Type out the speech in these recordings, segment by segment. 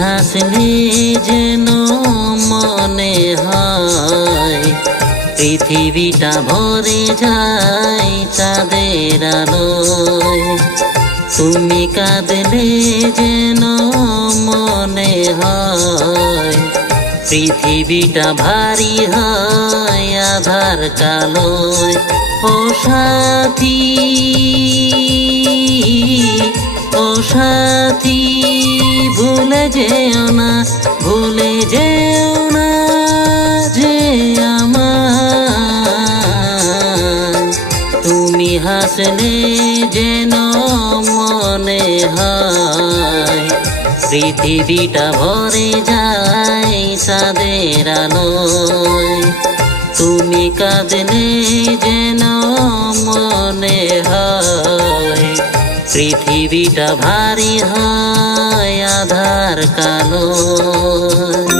হাসলে যেন মনে হয় পৃথিবীটা ভরে যায় চাঁদের আলোয়। তুমি কাঁদলে যেন মনে হয় পৃথিবীটা ভারী হয় আধার কালোয়। ও সাথী, ও সাথী, ভুলে যেও না, ভুলে যেও না যে আমার। তুমি হাসলে যেন মনে হয় পৃথিবীটা ভরে যায় চাঁদের আলোয়। তুমি কাঁদলে যেন মনে হয় পৃথিবীটা ভারী হয় আধার কালোয়।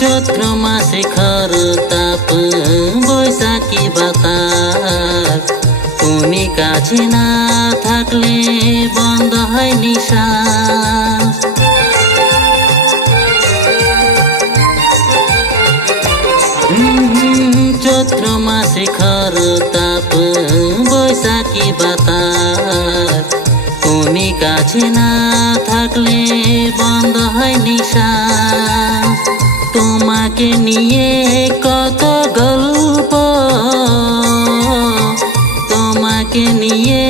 চৈত্র মাসে খরতাপ বৈশাখী বাতাস, তুমি কাছে না থাকলে বন্ধ হয় নিঃশ্বাস। চৈত্র মাসে খরতাপ বৈশাখী বাতাস, তুমি কাছে না থাকলে বন্ধ হয় নিঃশ্বাস। তোমাকে নিয়ে কত গল্প, তোমাকে নিয়ে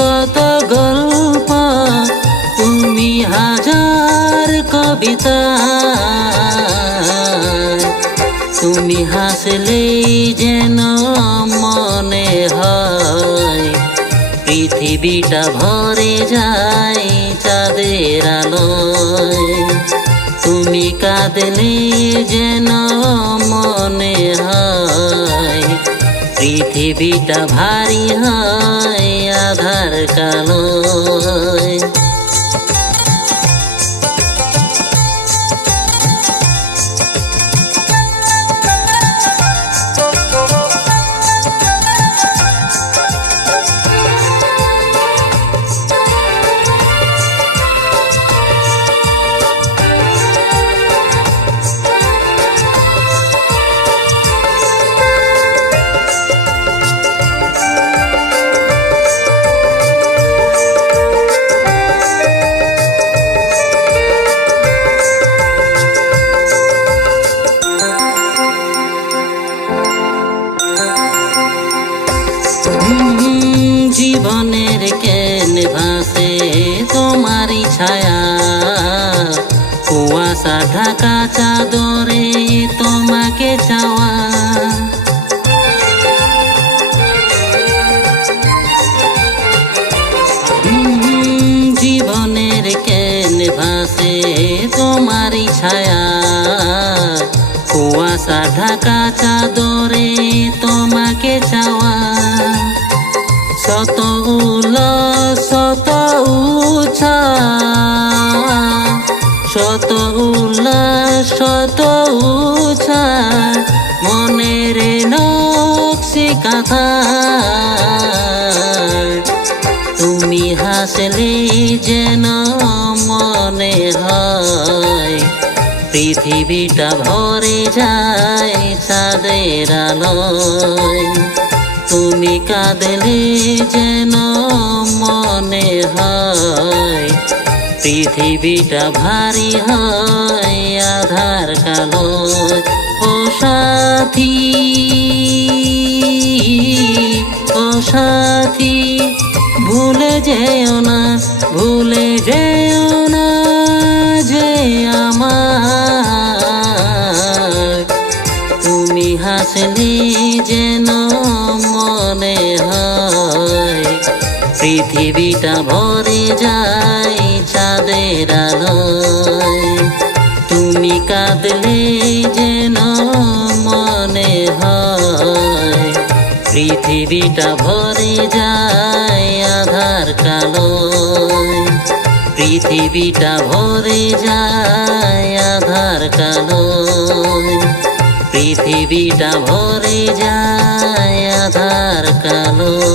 কত গল্প, তুমি হাজার কবিতা। তুমি হাসলে যেন মনে হয় পৃথিবীটা ভরে যায় চাঁদের আলোয়। তুমি কাঁদলে যেন মনে হয় পৃথিবীটা ভারী হয় আধার কালোয়। জীবনের ক্যানভাসে তোমারই ছায়া, কুয়াশা ঢাকা চাদরে তোমাকে চাওয়া। জীবনের ক্যানভাসে তোমারই ছায়া, কুয়াশা ঢাকা চাদরে তোমাকে চাওয়া। শত উল্লাস শত উচ্ছ্বাস, শত উল্লাস শত উচ্ছ্বাস, মনের নকশি কাঁথা। তুমি হাসলে যেন মনে হয় পৃথিবীটা ভরে যায় চাঁদের আলোয়। তুমি কাঁদলে যেন মনে হয় পৃথিবীটা ভারী হয় আধার কালোয়। ও সাথী, ও সাথী, ভুলে যেও না, ভুলে যেও না যে আমার। তুমি হাসলে যেন মনে হয় পৃথিবীটা ভরে যায় চাঁদের আলোয়। তুমি কাঁদলে যেন মনে হয় পৃথিবীটা ভরে যায় আধার কালোয়। পৃথিবীটা ভরে যায় আধার কালোয়। পৃথিবীটা ভরে যায় আধার কালোয়।